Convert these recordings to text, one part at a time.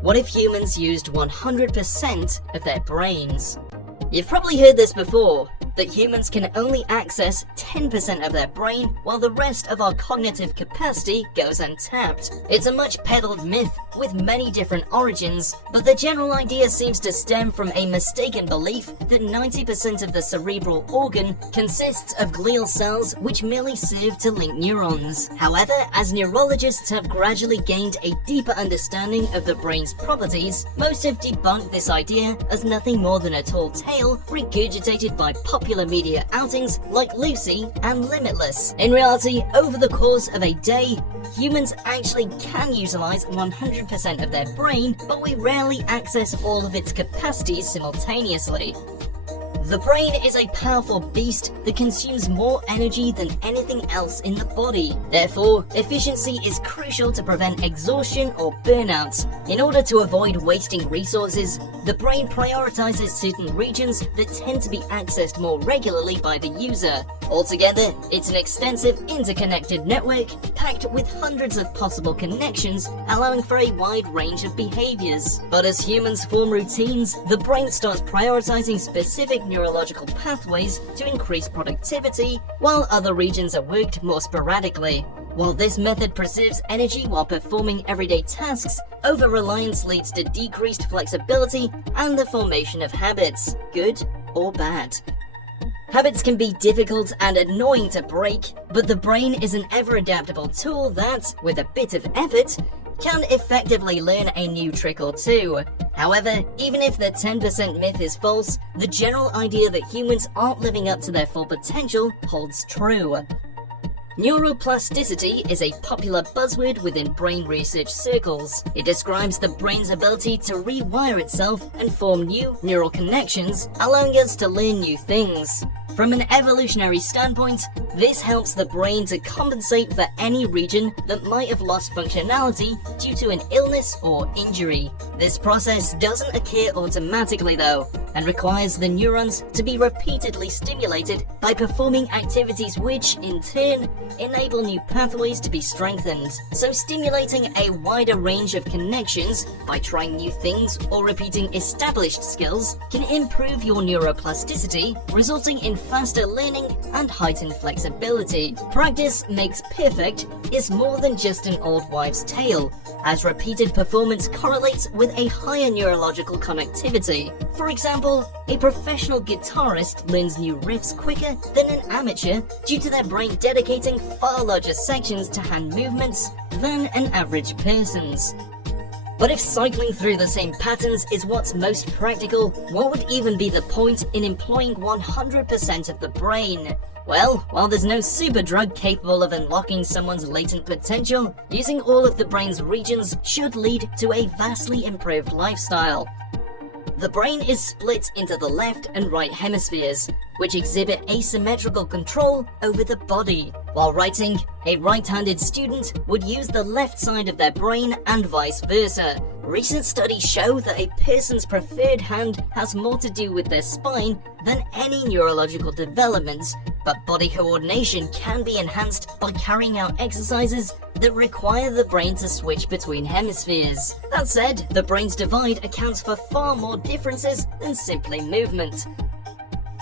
What if humans used 100% of their brains? You've probably heard this before, that humans can only access 10% of their brain while the rest of our cognitive capacity goes untapped. It's a much peddled myth with many different origins, but the general idea seems to stem from a mistaken belief that 90% of the cerebral organ consists of glial cells which merely serve to link neurons. However, as neurologists have gradually gained a deeper understanding of the brain's properties, most have debunked this idea as nothing more than a tall tale regurgitated by popular media outings like Lucy and Limitless. In reality, over the course of a day, humans actually can utilize 100% of their brain, but we rarely access all of its capacities simultaneously. The brain is a powerful beast that consumes more energy than anything else in the body. Therefore, efficiency is crucial to prevent exhaustion or burnout. In order to avoid wasting resources, the brain prioritizes certain regions that tend to be accessed more regularly by the user. Altogether, it's an extensive interconnected network packed with hundreds of possible connections, allowing for a wide range of behaviors. But as humans form routines, the brain starts prioritizing specific neurological pathways to increase productivity, while other regions are worked more sporadically. While this method preserves energy while performing everyday tasks, over-reliance leads to decreased flexibility and the formation of habits, good or bad. Habits can be difficult and annoying to break, but the brain is an ever-adaptable tool that, with a bit of effort, can effectively learn a new trick or two. However, even if the 10% myth is false, the general idea that humans aren't living up to their full potential holds true. Neuroplasticity is a popular buzzword within brain research circles. It describes the brain's ability to rewire itself and form new neural connections, allowing us to learn new things. From an evolutionary standpoint, this helps the brain to compensate for any region that might have lost functionality due to an illness or injury. This process doesn't occur automatically though, and requires the neurons to be repeatedly stimulated by performing activities which, in turn, enable new pathways to be strengthened. So stimulating a wider range of connections by trying new things or repeating established skills can improve your neuroplasticity, resulting in faster learning and heightened flexibility. Practice makes perfect is more than just an old wives' tale, as repeated performance correlates with a higher neurological connectivity. For example, a professional guitarist learns new riffs quicker than an amateur due to their brain dedicating far larger sections to hand movements than an average person's. But if cycling through the same patterns is what's most practical, what would even be the point in employing 100% of the brain? Well, while there's no super drug capable of unlocking someone's latent potential, using all of the brain's regions should lead to a vastly improved lifestyle. The brain is split into the left and right hemispheres, which exhibit asymmetrical control over the body. While writing, a right-handed student would use the left side of their brain and vice versa. Recent studies show that a person's preferred hand has more to do with their spine than any neurological developments, but body coordination can be enhanced by carrying out exercises that require the brain to switch between hemispheres. That said, the brain's divide accounts for far more differences than simply movement.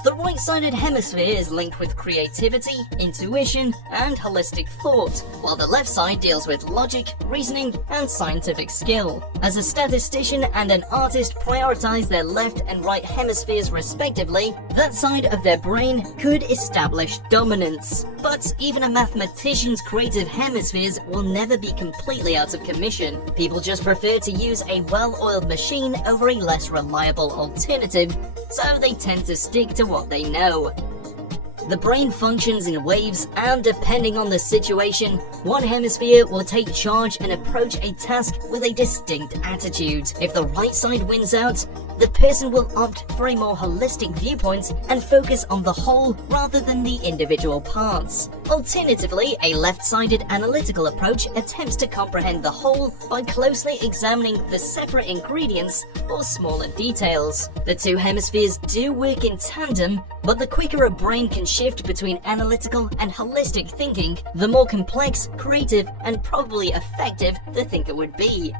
The right-sided hemisphere is linked with creativity, intuition, and holistic thought, while the left side deals with logic, reasoning, and scientific skill. As a statistician and an artist prioritize their left and right hemispheres respectively, that side of their brain could establish dominance. But even a mathematician's creative hemispheres will never be completely out of commission. People just prefer to use a well-oiled machine over a less reliable alternative, so they tend to stick to what they know. The brain functions in waves, and depending on the situation, one hemisphere will take charge and approach a task with a distinct attitude. If the right side wins out, the person will opt for a more holistic viewpoint and focus on the whole rather than the individual parts. Alternatively, a left-sided analytical approach attempts to comprehend the whole by closely examining the separate ingredients or smaller details. The two hemispheres do work in tandem, but the quicker a brain can shift between analytical and holistic thinking, the more complex, creative, and probably effective the thinker would be.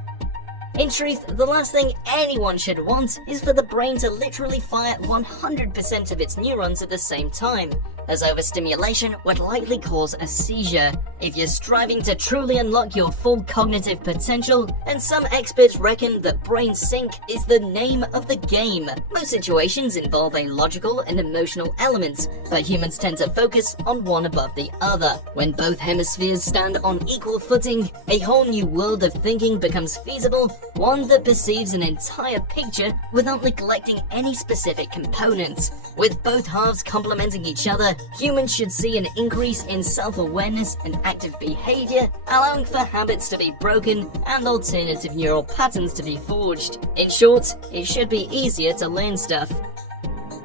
In truth, the last thing anyone should want is for the brain to literally fire 100% of its neurons at the same time, as overstimulation would likely cause a seizure. If you're striving to truly unlock your full cognitive potential, and some experts reckon that brain sync is the name of the game. Most situations involve a logical and emotional element, but humans tend to focus on one above the other. When both hemispheres stand on equal footing, a whole new world of thinking becomes feasible, one that perceives an entire picture without neglecting any specific components. With both halves complementing each other, humans should see an increase in self-awareness and active behavior, allowing for habits to be broken and alternative neural patterns to be forged. In short, it should be easier to learn stuff.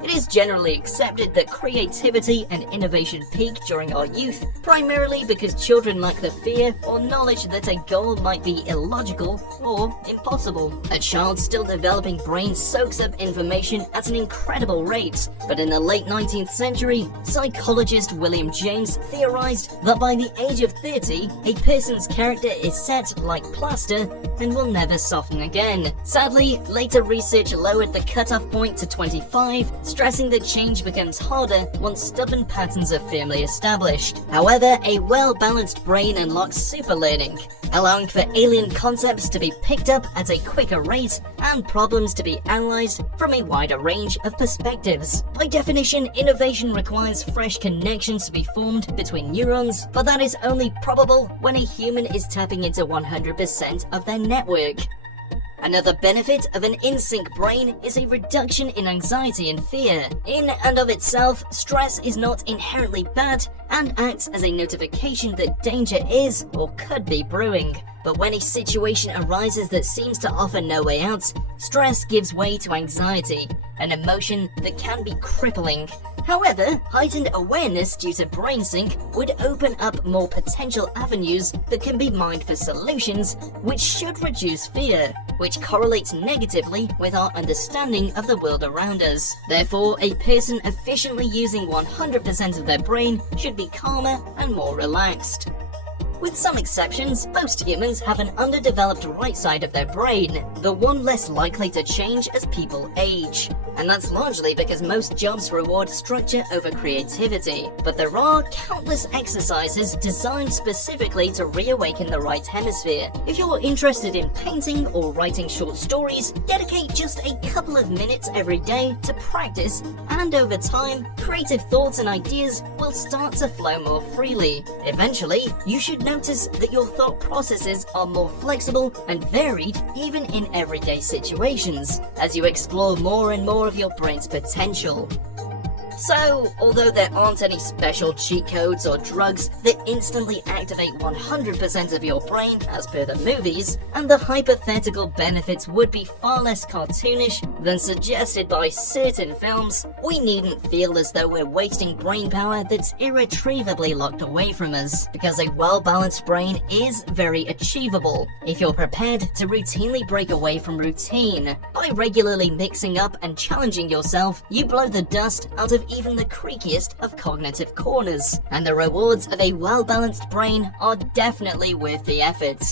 It is generally accepted that creativity and innovation peak during our youth, primarily because children lack the fear or knowledge that a goal might be illogical or impossible. A child still developing brain soaks up information at an incredible rate, but in the late 19th century, psychologist William James theorized that by the age of 30, a person's character is set like plaster and will never soften again. Sadly, later research lowered the cutoff point to 25, stressing that change becomes harder once stubborn patterns are firmly established. However, a well-balanced brain unlocks superlearning, allowing for alien concepts to be picked up at a quicker rate and problems to be analyzed from a wider range of perspectives. By definition, innovation requires fresh connections to be formed between neurons, but that is only probable when a human is tapping into 100% of their network. Another benefit of an in-sync brain is a reduction in anxiety and fear. In and of itself, stress is not inherently bad and acts as a notification that danger is or could be brewing. But when a situation arises that seems to offer no way out, stress gives way to anxiety, an emotion that can be crippling. However, heightened awareness due to brain sync would open up more potential avenues that can be mined for solutions, which should reduce fear, which correlates negatively with our understanding of the world around us. Therefore, a person efficiently using 100% of their brain should be calmer and more relaxed. With some exceptions, most humans have an underdeveloped right side of their brain, the one less likely to change as people age. And that's largely because most jobs reward structure over creativity. But there are countless exercises designed specifically to reawaken the right hemisphere. If you're interested in painting or writing short stories, dedicate just a couple of minutes every day to practice, and over time, creative thoughts and ideas will start to flow more freely. Eventually, you should notice that your thought processes are more flexible and varied even in everyday situations, as you explore more and more of your brain's potential. So, although there aren't any special cheat codes or drugs that instantly activate 100% of your brain as per the movies, and the hypothetical benefits would be far less cartoonish than suggested by certain films, we needn't feel as though we're wasting brain power that's irretrievably locked away from us, because a well-balanced brain is very achievable if you're prepared to routinely break away from routine. By regularly mixing up and challenging yourself, you blow the dust out of even the creakiest of cognitive corners, and the rewards of a well-balanced brain are definitely worth the effort.